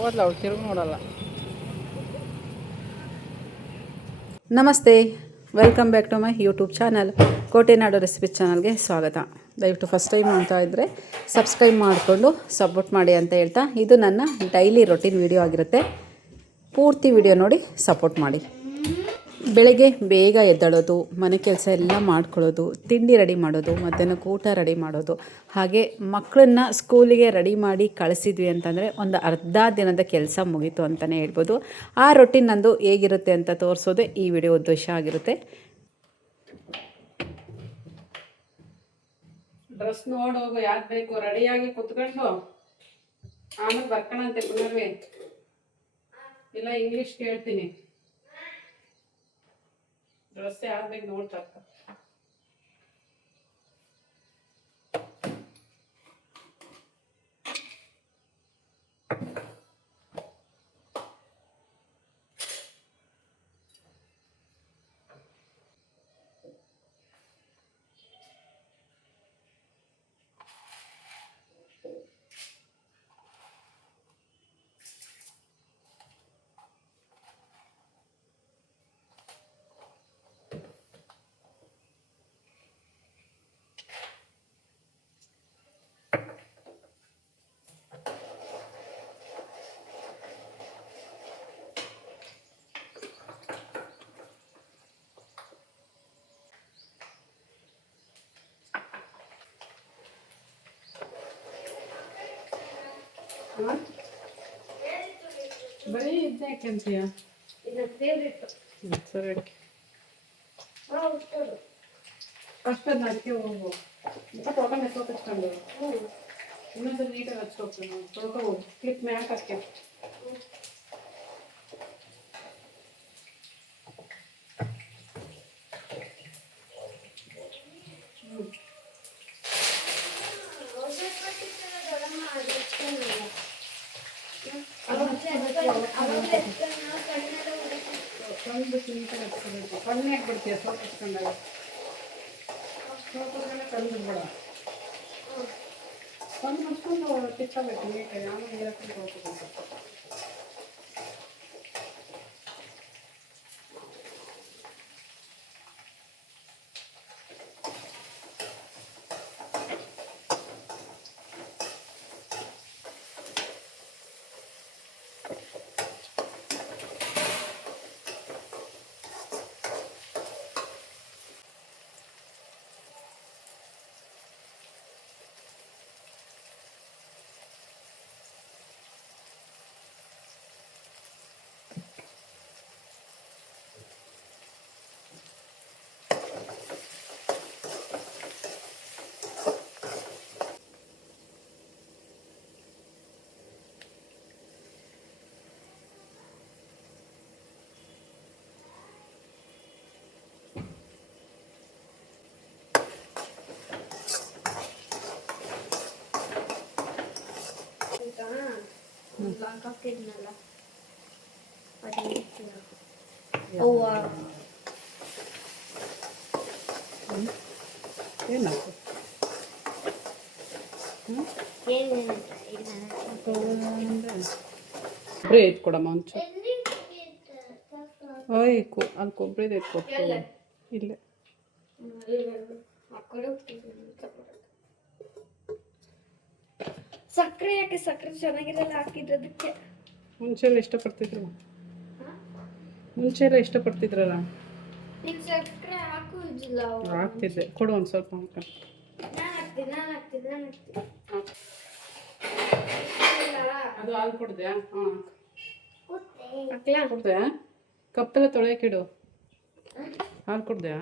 ಓದ್ಲ ಅವಳು ತಿರುಗಿ ನೋಡಲ್ಲ. ನಮಸ್ತೆ, welcome back to my YouTube channel. Kotenadu recipe ಚಾನಲ್ಗೆ ಸ್ವಾಗತ. ದಯವಿಟ್ಟು ಫಸ್ಟ್ ಟೈಮ್ ಅಂತ ಇದ್ದರೆ ಸಬ್ಸ್ಕ್ರೈಬ್ ಮಾಡಿಕೊಂಡು ಸಪೋರ್ಟ್ ಮಾಡಿ ಅಂತ ಹೇಳ್ತಾ, ಇದು ನನ್ನ ಡೈಲಿ ರೊಟೀನ್ ವಿಡಿಯೋ ಆಗಿರುತ್ತೆ. ಪೂರ್ತಿ ವಿಡಿಯೋ ನೋಡಿ ಸಪೋರ್ಟ್ ಮಾಡಿ. ಬೆಳಗ್ಗೆ ಬೇಗ ಎದ್ದೇಳೋದು, ಮನೆ ಕೆಲಸ ಎಲ್ಲ ಮಾಡ್ಕೊಳ್ಳೋದು, ತಿಂಡಿ ರೆಡಿ ಮಾಡೋದು, ಮಧ್ಯಾಹ್ನಕ್ಕೆ ಊಟ ರೆಡಿ ಮಾಡೋದು, ಹಾಗೆ ಮಕ್ಕಳನ್ನ ಸ್ಕೂಲಿಗೆ ರೆಡಿ ಮಾಡಿ ಕಳಿಸಿದ್ವಿ ಅಂತಂದರೆ ಒಂದು ಅರ್ಧ ದಿನದ ಕೆಲಸ ಮುಗೀತು ಅಂತಲೇ ಹೇಳ್ಬೋದು. ಆ ರೊಟೀನ್ ನಂದು ಹೇಗಿರುತ್ತೆ ಅಂತ ತೋರಿಸೋದೇ ಈ ವಿಡಿಯೋ ಉದ್ದೇಶ ಆಗಿರುತ್ತೆ. ಡ್ರೆಸ್ ನೋಡೋಗು, ಯಾವ್ದು ಬೇಕು ರೆಡಿಯಾಗಿ ಕುತ್ಕೊಂಡು ಆಮೇಲೆ ಬರ್ಕೊಳಂತೆ ಪುನರ್ವಿ. ಇಲ್ಲ ಇಂಗ್ಲೀಷ್ ಕೇಳ್ತೀನಿ. ಡ್ರೆಸ್ ಯಾವ್ದು ಬೇಕು ನೋಡ್ತಾ. ಬರೀ ಇದನ್ನೇ ಕೆಂತೀಯ? ಸರಿ, ಫಸ್ಟ್ ಅದನ್ನ ಅದಕ್ಕೆ ಹೋಗು. ಫೋಟೋ ಮೆಸ್ಕೊಂಡು ಇನ್ನೊಂದು ನೀಟಾಗಿ ಹಚ್ಕೋಗ್ತೀನಿ. ತೊಳ್ಕೊ ಹೋಗು, ಕ್ಲಿಪ್ ಮ್ಯಾಕ್ ಹಾಕಿ. ಕಣ್ಬಿಟ್ಟು ನೀಟಾಗಿ ಹಚ್ಕೋಬೇಕು. ಕಣ್ಣು ಯಾಕೆ ಬಿಡ್ತೀಯ? ಸೋಪ್ ಹಚ್ಕೊಂಡಾಗ ಸೋಪ್ ಹಚ್ಕೊಂಡೆ ಕಣ್ಣು ಬಿಡ್ಬೇಡ. ಕಣ್ಣು ಹಚ್ಕೊಂಡು ತಿಕ್ಕಬೇಕು ನೀಟಾಗಿ, ಆಮೇಲೆ ನೀರಕ್ಕೆ ಹೋಗ್ಬೇಕು. ಏನಾಯ್ತು? ಕೊಬ್ಬರಿ ಐತೆ ಕೊಡಮ್ಮ ಒಂಚೂರು. ಓಯ್ ಅಲ್ಲಿ ಕೊಬ್ಬರಿ ಐತೆ ಕೊಟ್ಟು ಇಲ್ಲೇ. ಸಕ್ಕರೆ ಯಾಕೆ? ಸಕ್ಕರೆ ಚೆನ್ನಾಗಿರಲ್ಲ ಹಾಕಿದ್ದಕ್ಕೆ. ಮುಂಚೆ ಎಲ್ಲ ಇಷ್ಟಪಡ್ತಿದ್ರು. ಮುಂಚೆ ಎಲ್ಲ ಇಷ್ಟಪಡ್ತಿದ್ರಲ್ಲ. ಸಕ್ಕರೆ ಹಾಕುದಿಲ್ಲ. ಹಾಕ್ತಿದ್ದೆ, ಕೊಡು ಒಂದು ಸ್ವಲ್ಪ ಹಾಕ. ಅದು ಹಾಲು ಕುಡ್ದೆ? ಹಾಂ ಕುಡ್ದೆ. ಕಪ್ಪೆಲ್ಲ ತೊಳೆಯೋಕಿಡು. ಹಾಲು ಕುಡ್ದೆ?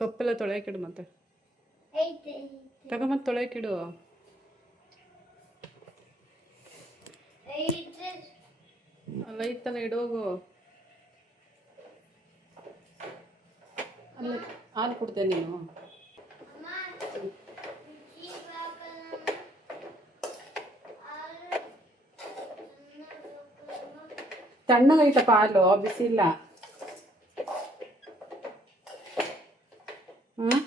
ಕಪ್ಪೆಲ್ಲ ತೊಳೆಯೋಕಿಡು. ಮತ್ತೆ ತಗೊಂಬಂದು ತೊಳೆಯೋಕಿಡು. ಅಲ್ಲ ಐತಲ್ಲ, ಇಡೋಗು. ಅಲ್ಲ ಹಾಲು ಕುಡ್ದೆ ನೀನು? ತಣ್ಣಗೈತಪ್ಪ ಹಾಲು, ಬಿಸಿಲ್ಲ. ಹಾಂ,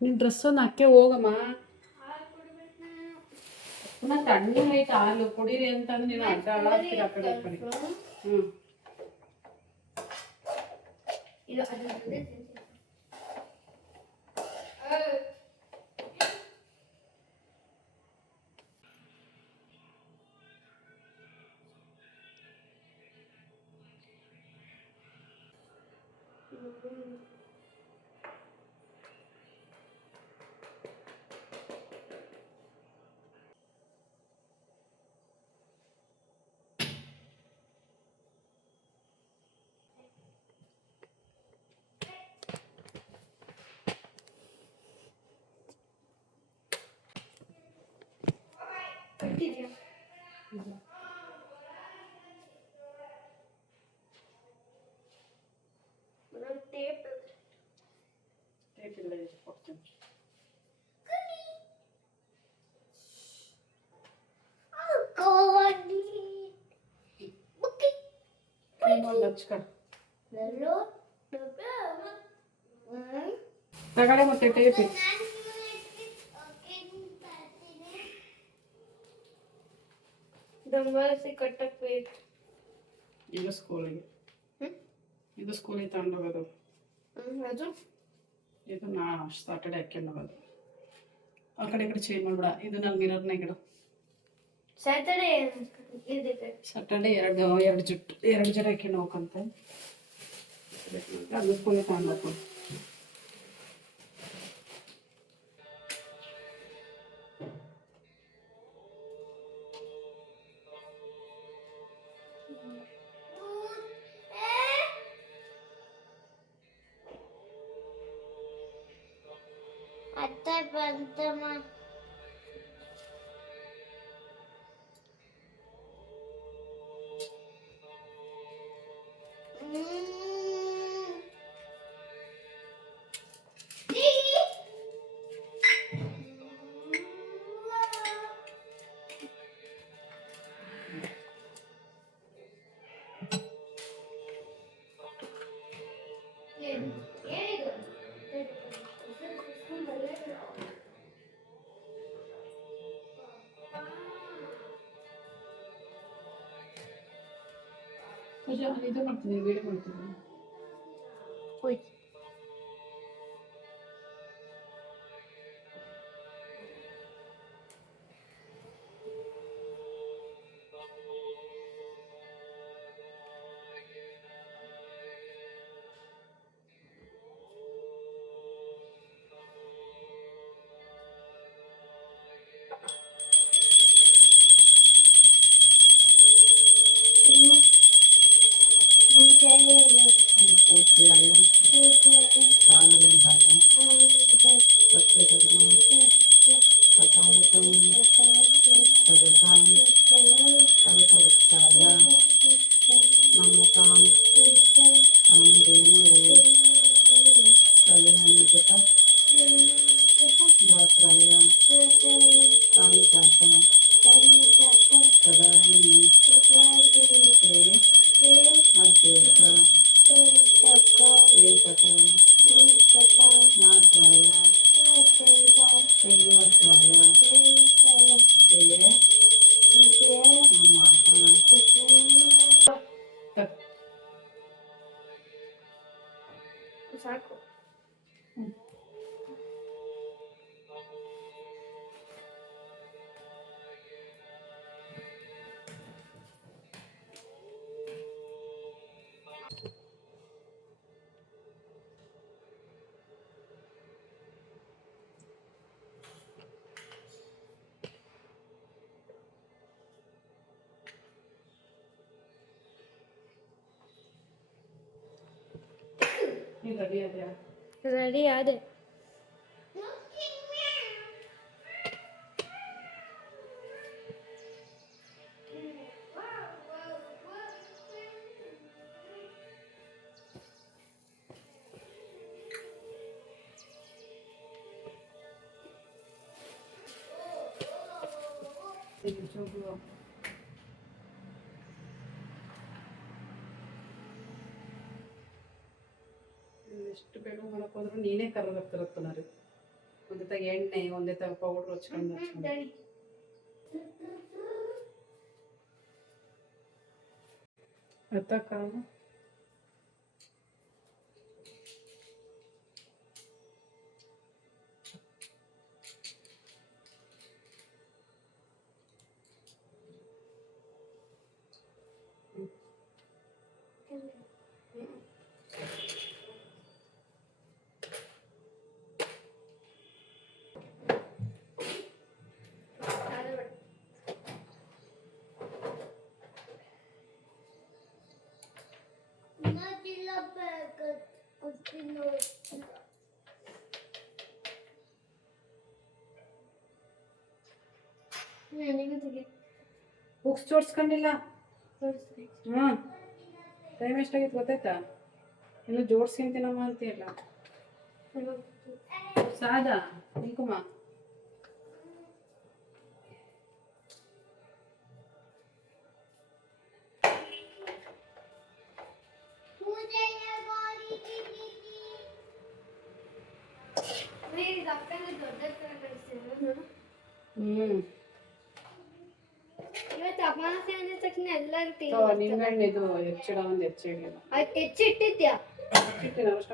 ನಿನ್ನ ಡ್ರೆಸ್ಸನ್ನು ಹಾಕಿ ಹೋಗಮ್ಮ. ಅನ್ನ ತಣ್ಣಗೈತೆ ಹಾಲು ಕುಡೀರಿ ಅಂತಂದು ನೀನು ಅಡ್ಡ ಹಾಕ್ತೀರ ಆ ಕಡೆ ಈ ಕಡೆ. ಹ್ಞೂ ಇದು ಅದ್ರ ಜೊತೆ ತಿಂತೀನಿ. ಕಟ್ಟಿದ್ಯಾ? ಒಂದೊಂದು ಟೇಪ್ ಟೇಪ್ ಇಲ್ಲ ಎಷ್ಟು ಕೊಡ್ತೀನಿ. ಒಂದು ಹಚ್ಕೊಂಡು ತಗಡೆ ಮತ್ತೆ ಟೇಪ್ ಇದೆ. ದಂಬಾಲಿಸಿ ಕಟ್ಟಕ್ ಬೇಕು. ಇದು ಸ್ಕೂಲಿಗೆ ತಗೊಂಡೋಗೋದು. ಅದು ಇದು ನಾ ಸಾಟರ್ಡೆ ಹಾಕ್ಕೊಂಡು ಹೋಗೋದು. ಆ ಕಡೆ ಈ ಕಡೆ ಚೇಂಜ್ ಮಾಡ್ಬಿಡ. ಇದು ನನ್ನ ಮಿರರ್ನಾಗ ಇಡು. ಸ್ಯಾಟರ್ಡೆ ಇದಕ್ಕೆ ಸಾಟರ್ಡೆ ಎರಡು ಜಡೆ ಹಾಕ್ಕೊಂಡು ಹೋಗಂತ. ಅದು ಸ್ಕೂಲಿಗೆ ತಗೊಂಡೋಗ್ಬೋದು. ಅತ್ತ ಬಂತಮ್ಮ. ಪೂಜಾ ಇದು ಮಾಡ್ತೀನಿ, ವೀಡಿಯೋ ಮಾಡ್ತೀನಿ. ಸಾಕು. ರೆಡಿ ಆದೆ. ಎಷ್ಟು ಬೇಗ ಮಾಡಕ್ ಹೋದ್ರು ನೀನೇ ಕರ್ರಗಾಗ್ತಿರತ್ತ ರೀ. ಒಂದೇ ತಾಗ ಎಣ್ಣೆ, ಒಂದೇ ತಾಗ ಪೌಡ್ರ್ ಹಚ್ಕೊಂಡು ಎತ್ತಕ್ಕ ಬುಕ್ಸ್ ಜೋಡಿಸ್ಕೊಂಡಿಲ್ಲ. ಹಾಂ ಟೈಮ್ ಎಷ್ಟಾಗಿತ್ತು ಗೊತ್ತಾಯ್ತಾ? ಎಲ್ಲ ಜೋಡ್ಸ್ಕೊಂತೀನಮ್ಮ ಅಂತೀಯಲ್ಲ. ಸಾದಾ ನಿಂಕುಮ ಇವತ್ತು ಅಮಾವಾಸ್ಯೆ ಅಂದ ತಕ್ಷಣ ಎಲ್ಲರೂ ಟೀ ನಿಂಬೆಹಣ್ಣು ಇದು ಹೆಚ್ಚಿಡ ಒಂದು ಹೆಚ್ಚಿಡಲಿಲ್ಲ. ಹೆಚ್ಚಿಟ್ಟಿದ್ಯಾ? ಇಟ್ಟಿದ್ದೀನಿ ಅಷ್ಟ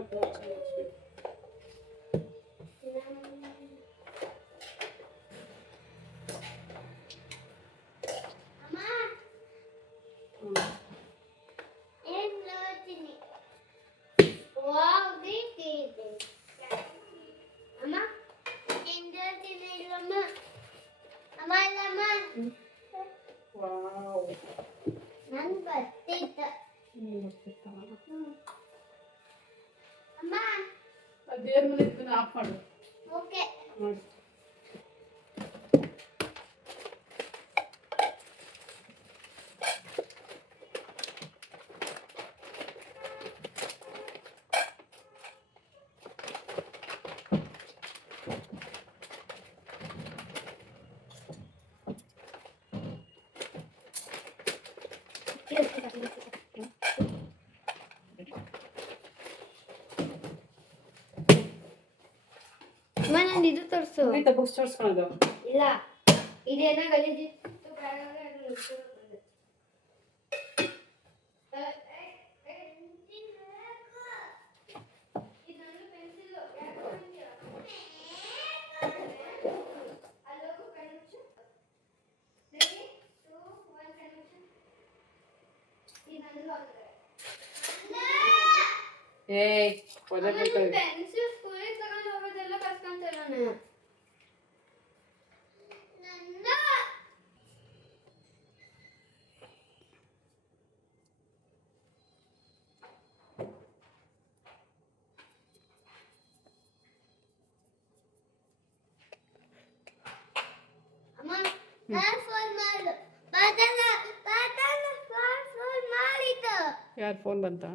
ದೇವ್ರ ಮೇಲೆ ಇದನ್ನ ಆಫ್ ಮಾಡು. ಓಕೆ ನೋಡಿ ಅಮ್ಮ ನಂದು ಇದು ತೋರಿಸು. ಮುಗೀತಾ ಬುಕ್ಸ್ ಜೋಡಿಸ್ಕೊಳ್ಳೋದು? ಇಲ್ಲ ಇದೇನ ಗಲೀಜಿತ್ತು ಏಯ್ ಪೆನ್ಸಿಲ್ ಸ್ಕೂಲಿಗೆ ತಗೊಂಡು ಹೋಗೋದೆಲ್ಲ ಕಸ್ಕೊಂತೇನೆ ನಾನು. ಯಾರು ಫೋನ್ ಬಂತಾ?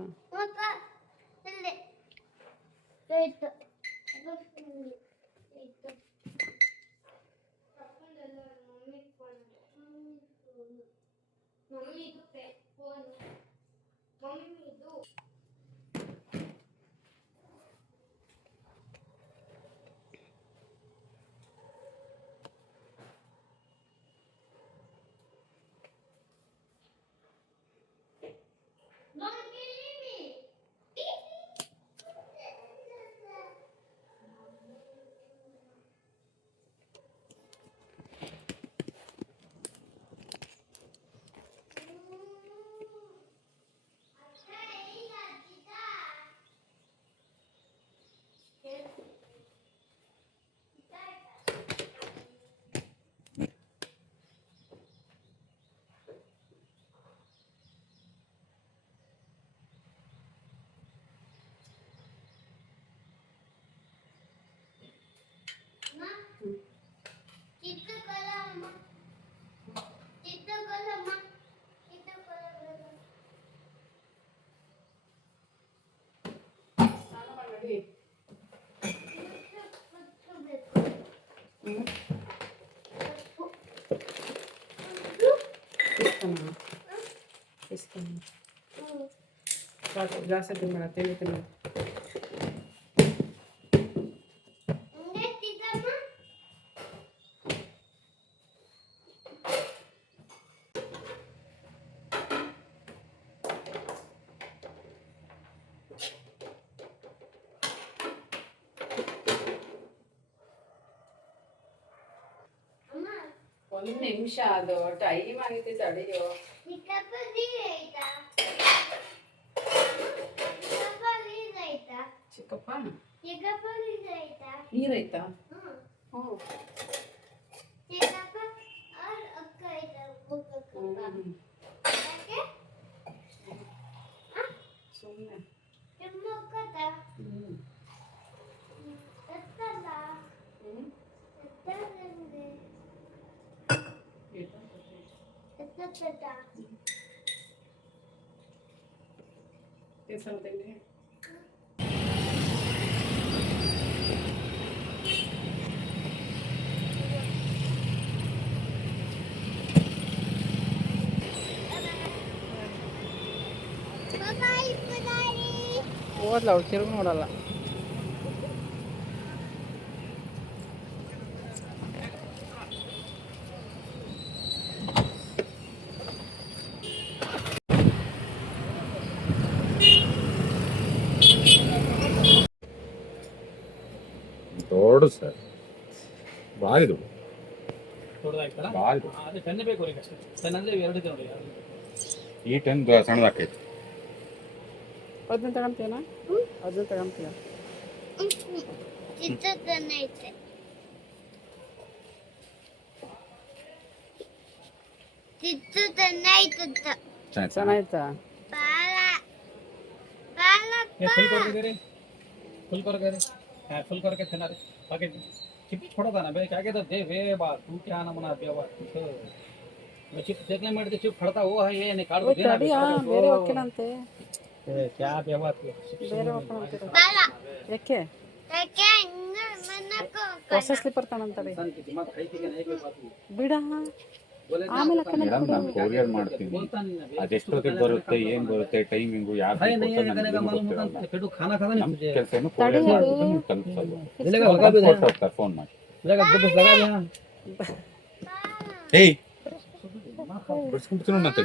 ಗ್ಲಾಸ್ ತಿನ್ಬೇಡ, ತೆಂಗು ತಿನ್ಬೇಡ. ಒಂದು ನಿಮಿಷ ಅದು ಟೈಮ್ ಆಗೈತಿ ತಡೆಯೋ. ಚಿಕ್ಕಪ್ಪ ನೀರೈತಾ? ಹ್ಞೂ ಸುಮ್ಮನೆ ತಿನ್ನಿ. ಓದ್ಲ ಅವ್ಳು ತಿರುಗಿ ನೋಡಲ್ಲ. ದೊಡ್ಡ ಸರ್ ಭಾರಿ ದೊಡ್ಡ ದೊಡ್ಡದಾಯ್ತಲ್ಲ ಭಾರಿ ಅದೇ ಟೆನ್ ಬೇಕು ಅವ್ರಿಗೆ ಅಷ್ಟೇ. ಟೆನ್ ಅಂದರೆ 2 ನೋಡಿ. ಈ ಟೆನ್ ಸಣ್ಣದಾಕೈತಿ. ಅದನ್ನ ತಗೊಂತೀನ? ಅದನ್ನ ತಗೊಂತೀಯ? ಚೆನ್ನಾಯ್ತಾ? फुल करके दे रे, फुल करके दे, हाँ फुल करके थे ना रे, बाकी चिप छोड़ा था ना बे, क्या कहते दे वे बात, तू क्या ना मना दिया बात, मैं चिप देखने में तो चिप खड़ता वो है ये निकाल के देना ಬೇರೆ ಹೋಗ್ತೀನಂತೆ. क्या बे बात ಬೇರೆ ಹೋಗ್ತಾನಂತೀರ ಯಾಕೆ? ಹೊಸ ಸ್ಲಿಪ್ಪರ್ ತಗೊಂತಾರೆ ಬಿಡ. ಆಮೇಲೆ ಮೇಡಮ್ ನಾನು ಕೊರಿಯರ್ ಮಾಡ್ತೀನಿ, ಅದೆಷ್ಟೊತ್ತಿಗೆ ಬರುತ್ತೆ, ಏನು ಬರುತ್ತೆ, ಟೈಮಿಂಗು, ಯಾರು खाना खाता नहीं तुझे, ಕೆಲಸ ಏನು ಕೊರಿಯರ್ ಮಾಡ್ಬಿಟ್ಟು ನೀವು ತಲುಪಿಸೋದು. ಫೋನ್ ಮಾಡಿ ಏಯ್ ಬಿಡ್ಸ್ಕೊಂಡ್ಬಿಡ್ತೀನಿ ಮತ್ತೆ.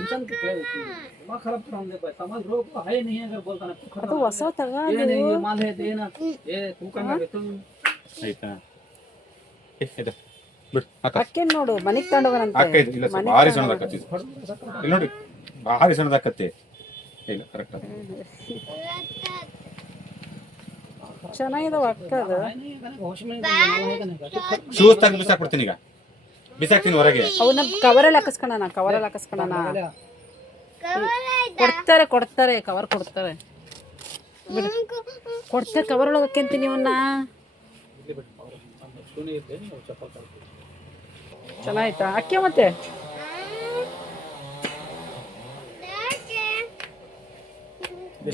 दिमाग खराब कर दे भाई, समझ लो को है नहीं अगर बोलता ना ಅದು ಹೊಸ ತಗ. ये नहीं ये माल है दे ना ये तू करना तू ಆಯ್ತಾ? ಇದೆ ಬಿಡು ಹಾಕ. ಅಕ್ಕೇನ್ ನೋಡು ಮನೆಗೆ ತಗೊಂಡೋಗರಂತೆ. ಹಾಕ ಇದು ಇಲ್ಲ ಸರ್, ಭಾರಿ ಸಣ್ಣದಾಕತ್ತಿ ಇಲ್ಲಿ ನೋಡಿ, ಭಾರಿ ಸಣ್ಣದಾಕತ್ತಿ. ಇಲ್ಲ ಕರೆಕ್ಟ್ ಚೆನ್ನಾಗಿದಾವ ಅಕ್ಕ. ಅದು होश में माल है नहीं ಶೂಸ್ ತೆಗೆದು ಬಿಸಾಕ್ಬಿಡ್ತೀನಿ ಈಗ, ಬಿಸಾಕ್ತೀನಿ ಹೊರಗೆ. ಅವನ್ನ ಕವರಲ್ಲಿ ಹಾಕಿಸ್ಕೊಳಣ, ಕವರಲ್ಲಿ ಹಾಕಿಸ್ಕೊಳಣ. ಕೊಡ್ತಾರೆ ಕೊಡ್ತಾರೆ ಕವರ್ ಕೊಡ್ತಾರೆ ಬಿಡು. ಕೊಡ್ತಾರೆ ಕವರ್ ಒಳಗೆ ಹಾಕ್ಯಂತೀನಿ ಇವನ್ನ. ಚೆನ್ನಾಯ್ತಾ ಅಕ್ಕೆ? ಮತ್ತೆ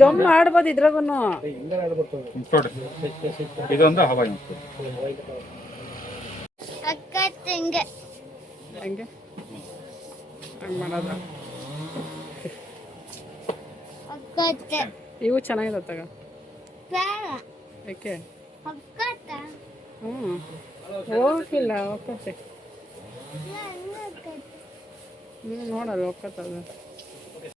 ಜಮ್ ಆಡ್ಬೋದು ಇದ್ರಾಗೂ. ಇದೊಂದು ಹವಾ ಇತ್ತು. ಹಂಗೆ ಹಂಗೆ ಮಾಡೋದ. ಇವು ಚೆನ್ನಾಗಿದೆ ತಗ. ಯಾಕೆ? ಹ್ಞೂ ಹೋಗಿಲ್ಲ ಒಕ್ಕತ್ತೆ. ನೋಡಲ್ಲ ಒಕ್ಕತ್ತದ.